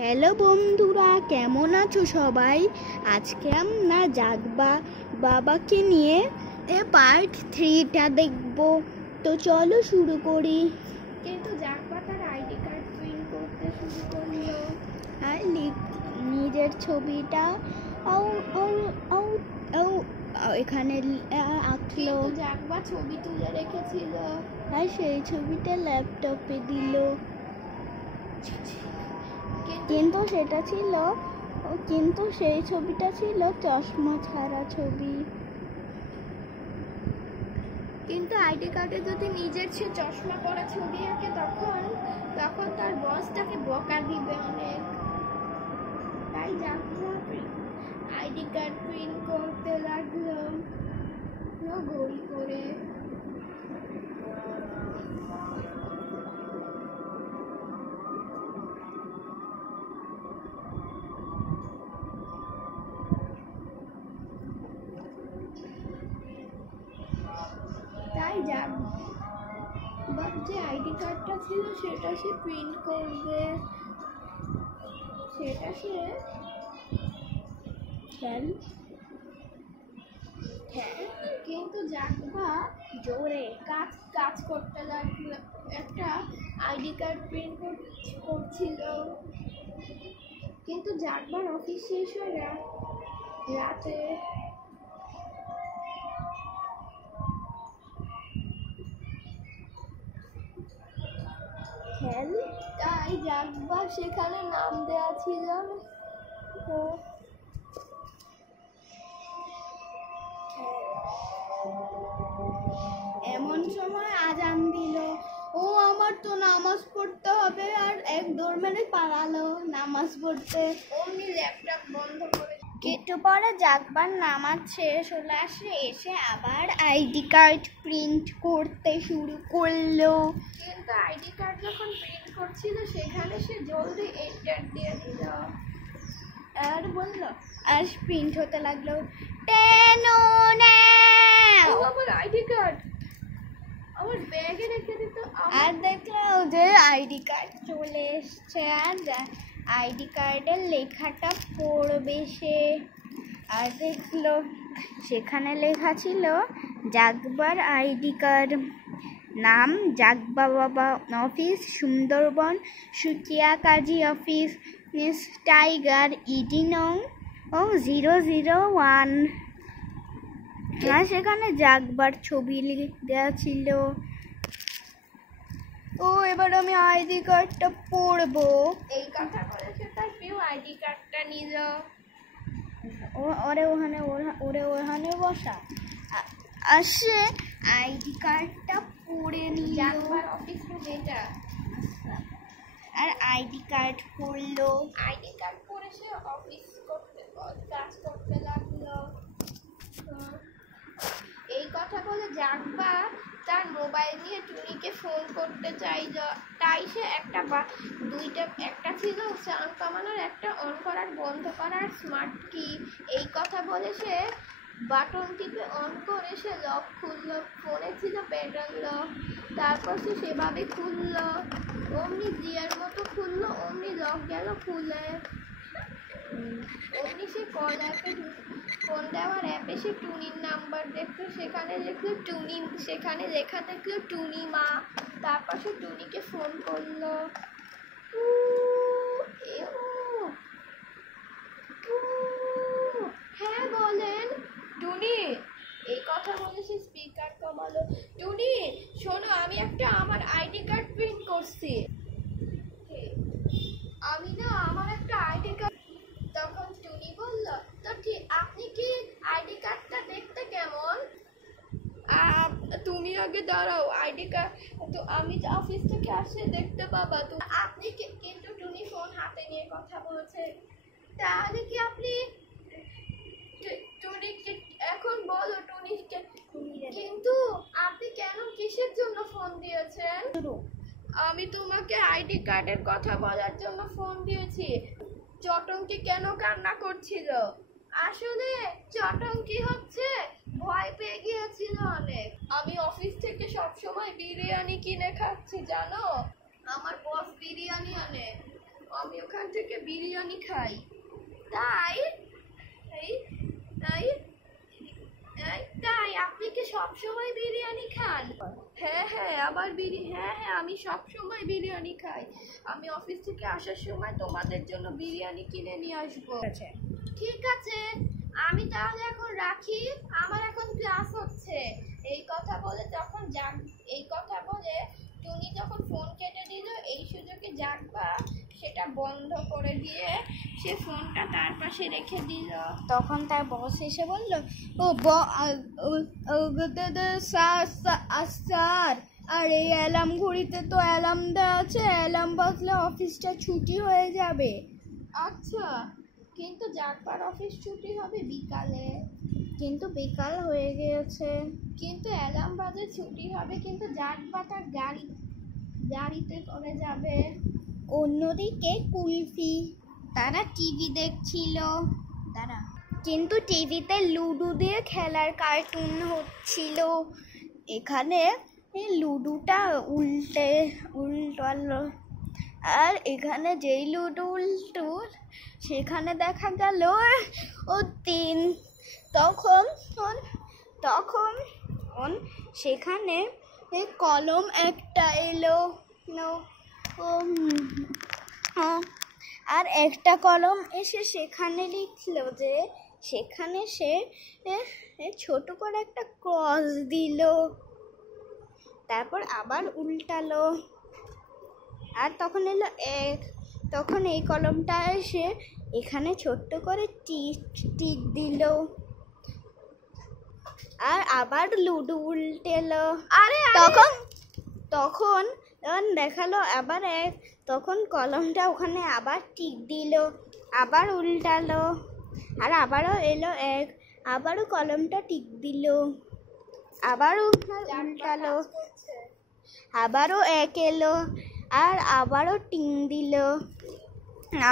Hello বন্ধুরা, কেমন আছো সবাই? আজকে আমরা জাগবা বাবাকে নিয়ে পার্ট 3টা দেখব। তো চলো শুরু করি। কিন্তু জাগবা তার আইডি কার্ড প্রিন্ট করতে শুরু করলো আর নিজের ছবিটা এখানে আঁকলো। জাগবা ছবি তুলে রেখেছিল আর সেই ছবিটা ল্যাপটপে দিল, কিন্তু সেই ছবিটা ছিল চশমা ছাড়া ছবি। কিন্তু আইডি কার্ডে যদি নিজের সে চশমা পরা ছবি আঁকে তখন তার বস তাকে বকা দিবে অনেক। তাই জাগবা আইডি কার্ড প্রিন্ট করতে লাগলো ঘড়ি করে। তাই জাগবার যে আইডি কার্ডটা ছিল সেটা সে প্রিন্ট করবে, সেটা সে কিন্তু জাগবা জোরে কাজ করতে লাগলো, একটা আইডি কার্ড প্রিন্ট করছিল। কিন্তু জাগবার অফিস শেষ হয়ে রাতে তাই জাগবা সেখানে নাম দেওয়া ছিল। তো এমন সময় আজান দিল। ও আমার তো নামাজ পড়তে হবে, আর এক দৌড় মেরে পালালো নামাজ পড়তে। অমনি ল্যাপটপ বন্ধ করে একটু পরে জাগবার নামাজ শেষ হলো, এসে আবার আইডি কার্ড প্রিন্ট করতে শুরু করলো। কিন্তু আইডি কার্ড যখন প্রিন্ট করছিল সেখানে সে জলদি এন্টার দিয়ে দিল আর বললো, আর প্রিন্ট হতে লাগলো। আমার আইডি কার্ড আমার ব্যাগে রেখে দিত। আর দেখলো যে আইডি কার্ড চলে এসছে, আর আইডি কার্ডের লেখাটা পড়বে সে। আর দেখলো সেখানে লেখা ছিল জাগবার আইডি কার্ড, নাম জাগবা বাবা, অফিস সুন্দরবন, সুকিয়া কাজী অফিস, টাইগার ইডি নং 001। আর সেখানে জাগবার ছবি দেওয়া ছিল। ও এবার আমি আইডি কার্ডটা পড়বো, এই কথা বলেছে তার কেউ আইডি কার্ডটা নিল। ওখানে বসা আর সে আইডি কার্ডটা পড়ে নিল। জাগবার অফিস যেটা, আর আইডি কার্ড পড়লো। আইডি কার্ড পরে সে কাজ করতে লাগলো। এই কথা বলে জাগবা তার মোবাইল নিয়ে টুনিকে ফোন করতে চাইল। তাই সে একটা ছিল সাউন্ড কমানোর, একটা অন করার বন্ধ করার স্মার্ট কি। এই কথা বলে সে বাটন টিপে অন করে সে লক খুললো। ফোনে ছিল প্যাটার্ন লক, তারপর সে সেভাবে খুললো। অমনি জিয়ার মতো খুললো, অমনি লক গেল খুলে। অমনি সে কল অ্যাপে ফোন দেওয়ার অ্যাপে সে টুনির নাম্বার দেখলো, সেখানে লেখা দেখলো টুনি মা। তারপর সে টুনিকে ফোন করলো। হ্যাঁ বলেন টুনি। এই কথা বলে সে স্পিকার কমালো। টুনি শোনো, আমি আমার আইডি কার্ড প্রিন্ট করছি। আমার একটা আইডি কার্ড। তখন টুনি বলল, তো ঠিক আপনি কি আইডি কার্ডটা দেখতে কেমন? তুমি আগে দাঁড়াও, আইডি কার্ড তো আমি অফিস থেকে আসে দেখতে পাবা। তো আপনি কিন্তু টুনি ফোন হাতে নিয়ে কথা বলছে। তাহলে কি আপনি টুনিকে এখন বলো টুনিকে, কিন্তু আপনি কেন কিসের জন্য ফোন দিয়েছেন? আমি তোমাকে আইডি কার্ডের কথা বলার জন্য ফোন দিয়েছি। চটঙ্কি কেন কান্না করছিল? আসলে চটঙ্কি ভয় পেয়ে গিয়েছিল অনেক। আমি অফিস থেকে সবসময় বিরিয়ানি কিনে খাচ্ছি জানো, আমার বস বিরিয়ানি আনে। আমি ওখান থেকে বিরিয়ানি খাই। তাই এই তাই তাই আপনি কি সবসময় বিরিয়ানি খান? হ্যাঁ হ্যাঁ আমি সবসময় বিরিয়ানি খাই। আমি অফিস থেকে আসার সময় তোমাদের জন্য বিরিয়ানি কিনে নিয়ে আসবো। ঠিক আছে, আমি তাহলে এখন রাখি, আমার এখন ক্লাস হচ্ছে। এই কথা বলে টুনি যখন ফোন কেটে দিল, এই সুযোগে জাগবা সেটা বন্ধ করে দিয়ে সে ফোনটা তার পাশে রেখে দিল। তখন তার বস এসে বলল, স্যার, আর এই অ্যালার্ম ঘড়িতে তো অ্যালার্ম দেওয়া আছে, অ্যালার্ম বাজলে অফিসটা ছুটি হয়ে যাবে। আচ্ছা, কিন্তু জাগবার অফিস ছুটি হবে বিকালে। কিন্তু বিকাল হয়ে গিয়েছে। কিন্তু অ্যালার্ম বাজে ছুটি হবে, কিন্তু জাগবা তার গাড়িতে করে যাবে। অন্যদিকে কুলফি তারা টিভি দেখছিল। কিন্তু টিভিতে লুডো দিয়ে খেলার কার্টুন হচ্ছিল। এখানে লুডোটা উল্টালো, আর এখানে যেই লুডো উল্টো সেখানে দেখা গেল ও 3। তখন সেখানে কলম একটা এলো, আর একটা কলম এসে সেখানে লিখলো যে সেখানে সে ছোট করে একটা ক্রস দিল। তারপর আবার উল্টালো, আর তখন এলো 1। তখন এই কলমটা এসে এখানে ছোট্ট করে টিক দিল, আর আবার লুডো উল্টেলো। তখন দেখালো আবার 1। তখন কলমটা ওখানে আবার টিক দিল, আবার উল্টালো, আর আবারও এলো 1। আবারও কলমটা টিক দিল, আবারও উল্টালো, আবারও 1 এলো, আর আবারও টিং দিল,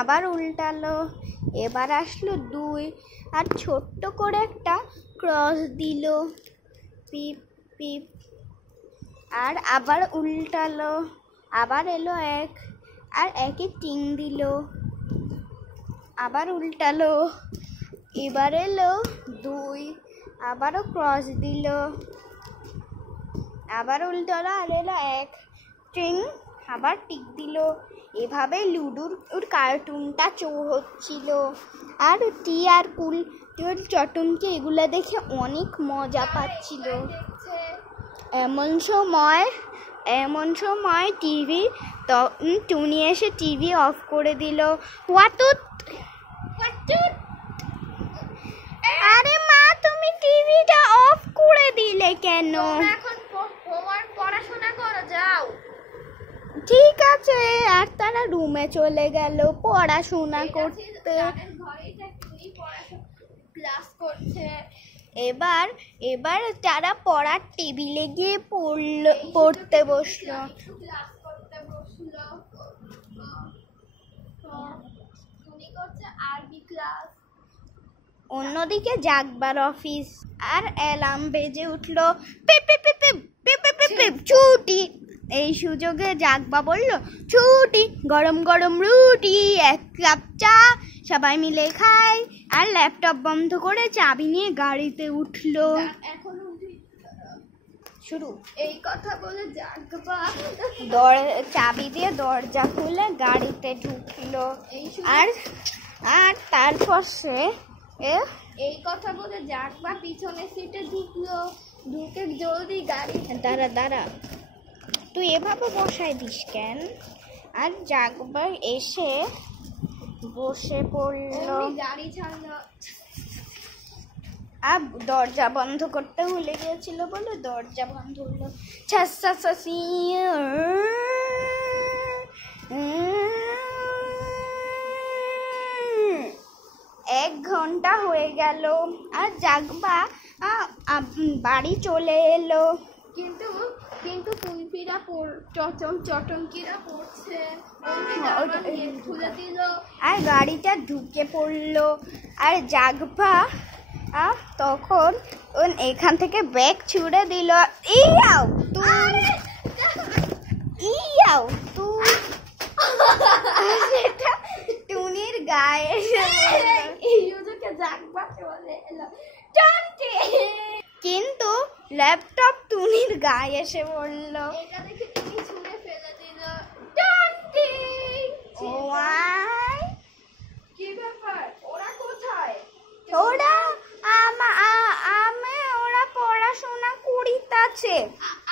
আবার উল্টালো। এবার আসলো 2, আর ছোট্ট করে একটা ক্রস দিল, পিপ পিপ, আর আবার উল্টালো, আবার এলো 1, আর 1-এ টিং দিল, আবার উল্টালো। এবার এলো 2, আবারও ক্রস দিল, আবার উল্টালো, আর এলো 1, টিং, আবার টিক দিল। এভাবে লুডোর কার্টুনটা হচ্ছিল। আর টি আর কুল চটুনকে এগুলো দেখে অনেক মজা পাচ্ছিল। এমন সময় টুনি এসে টিভি অফ করে দিল। আরে মা, তুমি টিভিটা অফ করে দিলে কেন? এখন পড়াশোনা করো, যাও। ঠিক আছে, আর তারা রুমে চলে গেল পড়াশোনা করতে। ক্লাস করছে। এবার তারা পড়ার টেবিলে গিয়ে পড়তে বসলো। অন্যদিকে জাগবার অফিস, আর অ্যালার্ম বেজে উঠলো, ছুটি। এই সুযোগে জাগবা বলল, ছুটি, গরম গরম রুটি, 1 কাপ চা, সবাই মিলে খাই। আর ল্যাপটপ বন্ধ করে চাবি নিয়ে গাড়িতে উঠলো। শুরু। এই কথা বলে জাগবা চাবি দিয়ে দরজা খুলে গাড়িতে ঢুকলো। আর তারপর সে এই কথা বলে জাগবা পিছনের সিটে ঢুকলো। ঢুকে জলদি গাড়ি। দাঁড়া, তুই এভাবে বসাই দিস কেন? আর জাগবা এসে বসে পড়লো। গাড়ি ছাড়লো, আর দরজা বন্ধ করতে ভুলে গিয়েছিল বলে দরজা বন্ধ হলো। 1 ঘন্টা হয়ে গেল, আর জাগবা বাড়ি চলে এলো। কিন্তু কুলফিরা চটঙ্কিরা পড়ছে। খুলে দিল, আর গাড়িটা ঢুকে পড়লো। আর জাগবা তখন এখান থেকে ব্যাগ ছুড়ে দিল। তুই গায়ে এসে এই সুযোগে জাগবা চলে এলো টন্টি। কিন্তু ল্যাপটপ টুনির গায়ে এসে পড়লো। এটা দেখে টুনি ছুঁড়ে ফেলে দিল টন্টি। ওয়াই কি ব্যাপার, ওরা কোথায়? ওরা ওরা পড়াশোনা করিতাছে।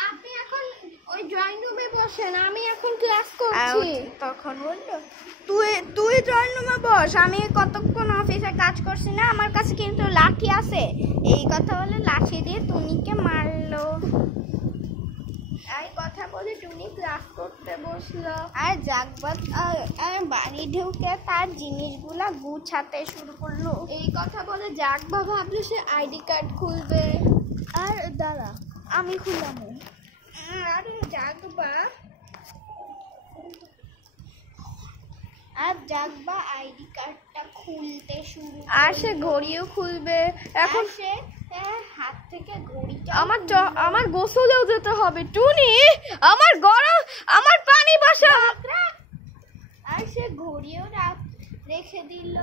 আপনি এখন ওই ড্রয়িং রুমে বসেন, আমি এখন ক্লাস করছি। তখন বললো তুই ড্রয়িং রুমে বস, আমি কতক্ষণ অফিসে কাজ করছি না, আমার কাছে কিন্তু লাঠি আছে। এই কথা বলে লাঠি দিয়ে টুনিকে মারলো। এই কথা বলে টুনি ক্লাস করতে বসলো। আর জাগবাত বাড়ি ঢুকে তার জিনিসগুলা গুছাতে শুরু করলো। এই কথা বলে জাগবা ভাবলো সে আইডি কার্ড খুলবে। আর দাঁড়া আমি খুললাম। আরে জাগবা আইডি কার্ডটা খুলতে শুরু আর সে ঘড়িও খুলবে। এখন সে হাত থেকে ঘড়িটা আমার গোসলেও যেতে হবে। টুনি আমার গরম, আমার পানি বসা। আর সে ঘড়িও রেখে দিল,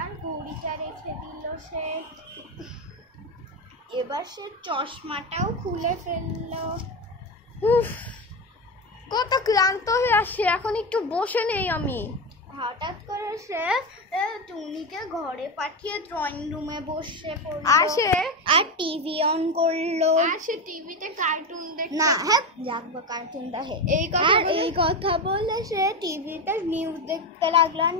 আর ঘড়িটা রেখে দিল সে। এবার সে চশমাটাও খুলে ফেললো। উফ, কত ক্লান্ত হয়ে আসে, এখন একটু বসে নেই আমি। হঠাৎ করে সে টুনিকে ঘরে পাঠিয়ে ড্রয়িং রুমে বসে পড়লো। আর টিভি অন করলো। আর সে টিভিতে কার্টুন দেখে। না হ্যাঁ জাগবা কার্টুন দেখে। এই কথা বলে সে টিভিতে নিউজ দেখতে লাগলো। আর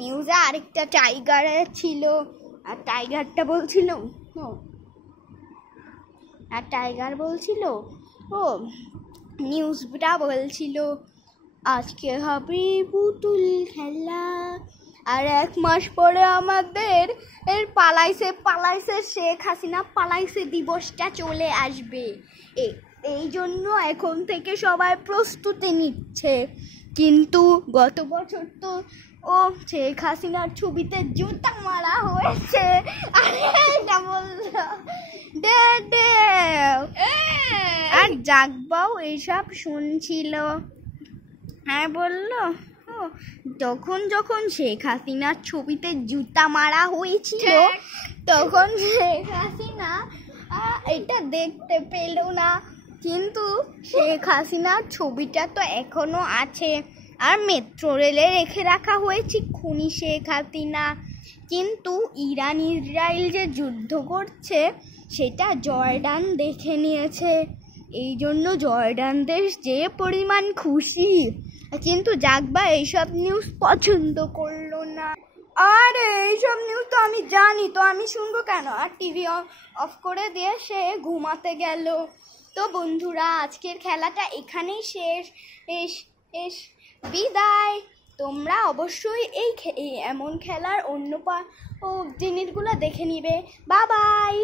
নিউজে আরেকটা টাইগার ছিল। আর টাইগারটা বলছিল নিউজটা বলছিল আজকে হবে পুতুল খেলা, আর 1 মাস পরে আমাদের পালাইছে শেখ হাসিনা পালাইছে দিবসটা চলে আসবে। এই জন্য এখন থেকে সবাই প্রস্তুতি নিচ্ছে। কিন্তু গত বছর তো শেখ হাসিনার ছবিতে জুতা মারা হয়েছে। এটা বললো আর জাগবাও এইসব শুনছিল। হ্যাঁ বললো যখন শেখ হাসিনার ছবিতে জুতা মারা হয়েছিল তখন শেখ হাসিনা এটা দেখতে পেল না। কিন্তু শেখ হাসিনার ছবিটা তো এখনো আছে, আর মেট্রো রেলে রেখে রাখা হয়েছে খুনি শেখ হাসিনা। কিন্তু ইসরায়েল যে যুদ্ধ করছে সেটা জর্ডান দেখে নিয়েছে। এই জন্য জর্ডান দেশ যে পরিমাণ খুশি। কিন্তু জাগবা এইসব নিউজ পছন্দ করলো না। আরে এইসব নিউজ তো আমি জানি, তো আমি শুনবো কেন? আর টিভি অফ করে দিয়ে সে ঘুমাতে গেল। তো বন্ধুরা, আজকের খেলাটা এখানেই শেষ। বিদায়। তোমরা অবশ্যই এই এমন খেলার অন্য জিনিসগুলো দেখে নিবে। Bye bye.